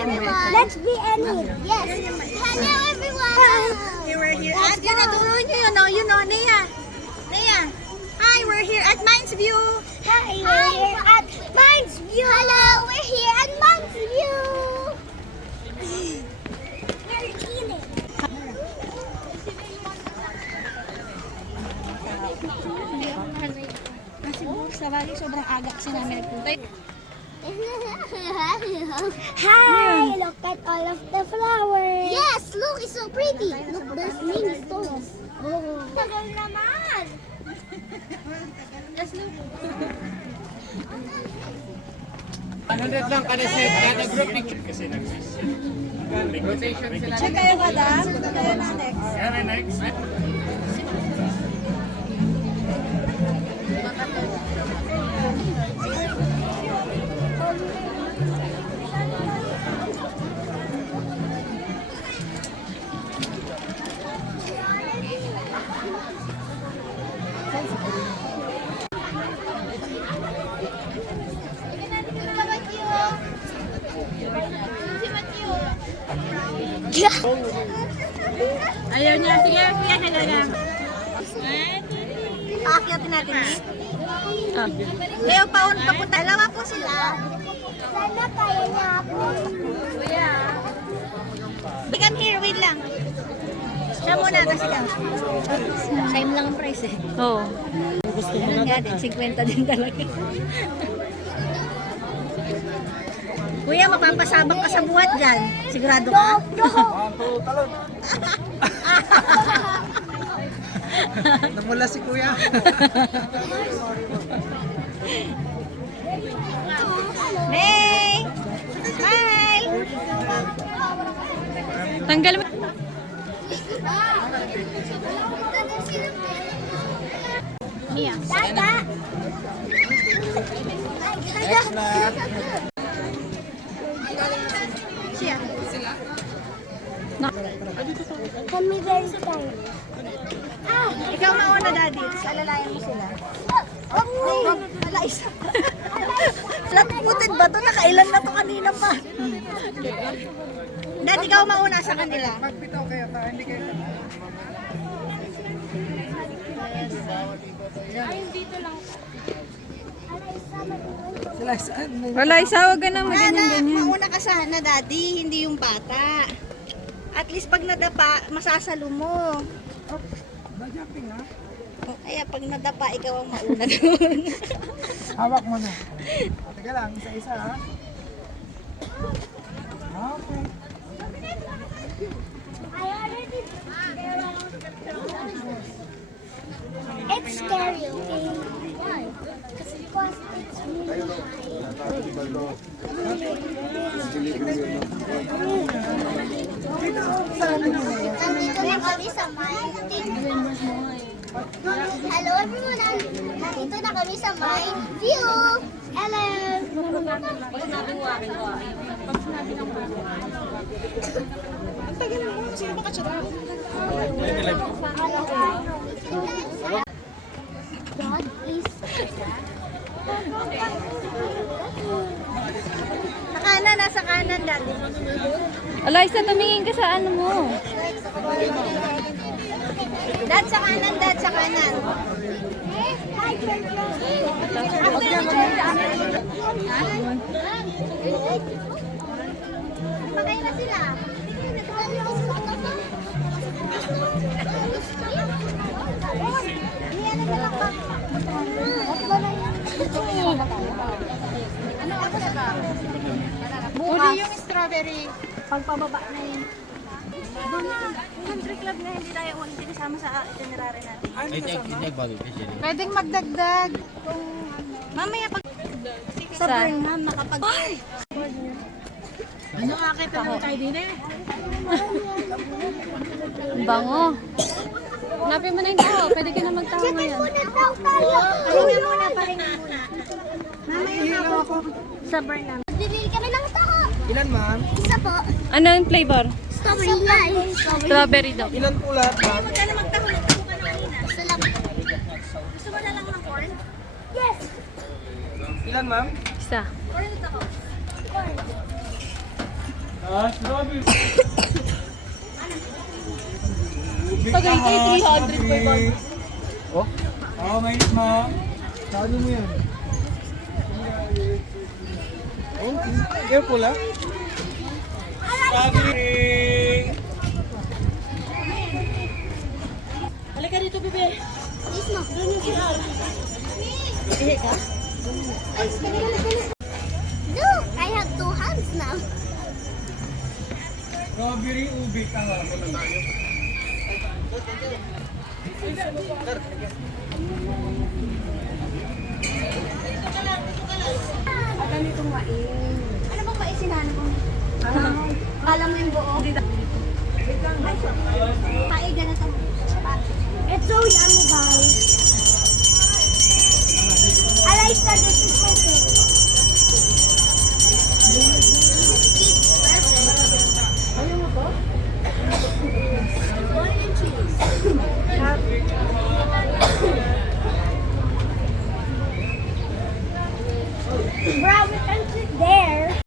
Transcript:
everyone. Let's be any. Yes. Hello everyone. Okay, we're here at, you know, Nia. Hi, we're here at Mines View. Hi, we're here at Mines View. Hello, we're here at Mines View. We're eating. Kasi sa bagay, sobrang aga kasi namin nagpunta. Hi, look at all of the flowers. Yes, look, it's so pretty. Look, there's many stones. Oh, tagal naman. Let's look. 100 lang kada set. Kada group picture. Kasi rotation sila. Check kayo, madam. Kayo na next. Kaya next. Ayaw niya. Sige, hello na. Aakyatin natin. Leo, papunta. Dalawa po sila. Sana kaya niya ako. Kuya. Come here, wait lang. Siya muna kasi lang. Same lang ang price eh. Oo. Gusto mo na din, 50 din talaga. Kuya, mapapasabak ka sa buhat dyan. Sigurado ka? Talon. Namula si kuya. May! Smile! Tanggal mo. Mia. Tata. Siya. Kami very tired. Ikaw mauna, Daddy. Alalayan mo sila. Wala isa. Flat-footed ba ito? Nakailan na ito kanina pa. Dad, ikaw mauna sa kanila. Magpitaw kayo ta. Hindi kayo. Sila saan? Wala, isa, wag ka na maganyan-ganyan. Mauna ka sana, Daddy. Hindi yung bata. At least pag nadapa, masasalo mo. Ba-jumping ha? O, kaya pag nadapa, ikaw ang mauna doon. Hawak mo na. Teka lang, isa-isa ha? Okay. It's scary, okay? Why? Because it's really Nandito na kami sa Hello everyone! Nandito na kami sa Mines View! Hello! God is... Sa kanan, nasa kanan, Daddy. Wala, isa, tumingin ka sa ano mo. Dad, sa kanan, Dad, sa kanan. Patay na sila. Ano ako na ba? Bukas. Yung strawberry. Pagpababa na yun. Doon na. Country club na hindi tayo kasama sa itinerary natin. Pwedeng magdagdag. Mamaya pag sa Burnham nakapag... Ano akit na tayo din eh? Ang bango. Hanapin mo na yung tao. Pwede ka na magtawa ngayon. Pahinga muna, pahinga muna. Mamaya ako sa Burnham. Bibili kami ng taho. Ilan ma'am? Isa po. Ano yung flavor? Strawberry. Strawberry daw. Ilan po lahat ma'am? Magkano magtaho? Nagtaho ka na kanina. Isa lang. Gusto mo na lang ng corn? Yes. Ilan ma'am? Isa. Corn ito ko. Corn. Strawberry. Tagaytay, 300 per bag. Oh? Oo, may ma'am. Saan mo yan? Okay. Careful ah. Strawberry. Halika dito, bebe. This no. Look, I have 2 hands now. Strawberry, ubi. Tama mo na tayo. Ano bang maisinahan mo? Kala mo yung buo? Pae, ganito. It's so yummy, guys. I like that this is perfect. It's perfect. Ayaw mo to? Ball and cheese. Bro, we can sit there.